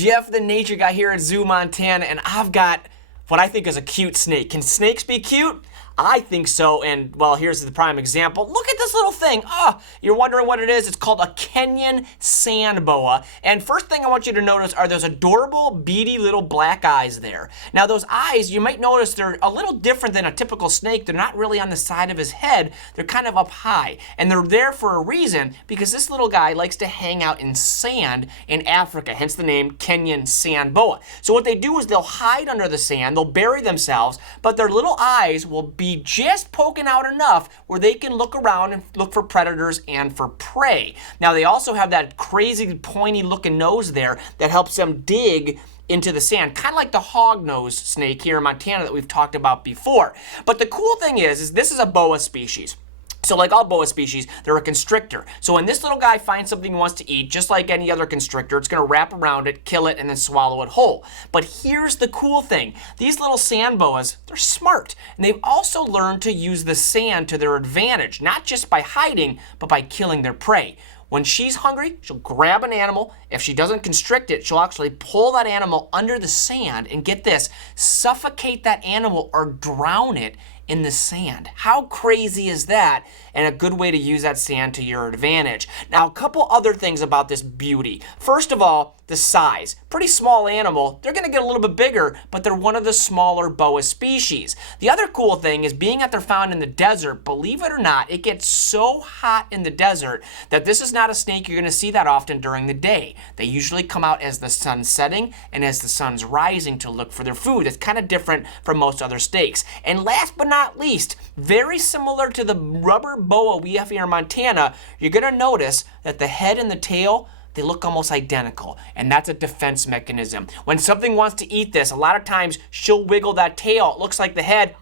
Jeff, the nature guy here at Zoo Montana, and I've got what I think is a cute snake. Can snakes be cute? I think so, and well, here's the prime example. Look at this little thing. Oh, you're wondering what it is? It's called a Kenyan sand boa. And first thing I want you to notice are those adorable, beady little black eyes there. Now, those eyes, you might notice they're a little different than a typical snake. They're not really on the side of his head. They're kind of up high, and they're there for a reason because this little guy likes to hang out in sand in Africa, hence the name Kenyan sand boa. So what they do is they'll hide under the sand, they'll bury themselves, but their little eyes will be just poking out enough where they can look around and look for predators and for prey. Now, they also have that crazy pointy looking nose there that helps them dig into the sand, kind of like the hognose snake here in Montana that we've talked about before. But the cool thing is this is a boa species. So like all boa species, they're a constrictor. So when this little guy finds something he wants to eat, just like any other constrictor, it's going to wrap around it, kill it, and then swallow it whole. But here's the cool thing. These little sand boas, they're smart. And they've also learned to use the sand to their advantage, not just by hiding, but by killing their prey. When she's hungry, she'll grab an animal. If she doesn't constrict it, she'll actually pull that animal under the sand and get this, suffocate that animal or drown it in the sand. How crazy is that? And a good way to use that sand to your advantage. Now, a couple other things about this beauty. First of all, the size. Pretty small animal. They're going to get a little bit bigger, but they're one of the smaller boa species. The other cool thing is being that they're found in the desert, believe it or not, it gets so hot in the desert that this is not a snake you're going to see that often during the day. They usually come out as the sun's setting and as the sun's rising to look for their food. It's kind of different from most other snakes. And last but not least, very similar to the rubber boa we have here in Montana, you're going to notice that the head and the tail, they look almost identical, and that's a defense mechanism. When something wants to eat this, a lot of times she'll wiggle that tail. It looks like the head,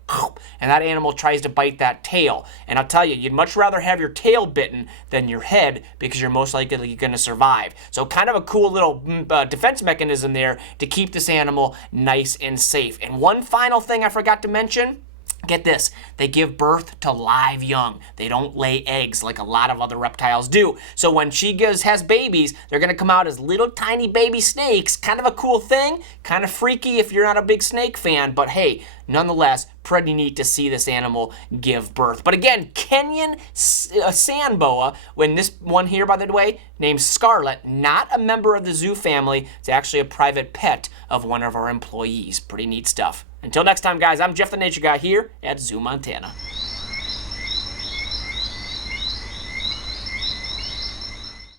and that animal tries to bite that tail. And I'll tell you, you'd much rather have your tail bitten than your head because you're most likely going to survive. So kind of a cool little defense mechanism there to keep this animal nice and safe. And one final thing I forgot to mention, get this, they give birth to live young. They don't lay eggs like a lot of other reptiles do. So when she has babies, they're going to come out as little tiny baby snakes. Kind of a cool thing, kind of freaky if you're not a big snake fan, but hey, nonetheless, pretty neat to see this animal give birth. But again, Kenyan sand boa, when this one here, by the way, named Scarlet, not a member of the zoo family. It's actually a private pet of one of our employees. Pretty neat stuff. Until next time, guys, I'm Jeff the Nature Guy here at Zoo Montana.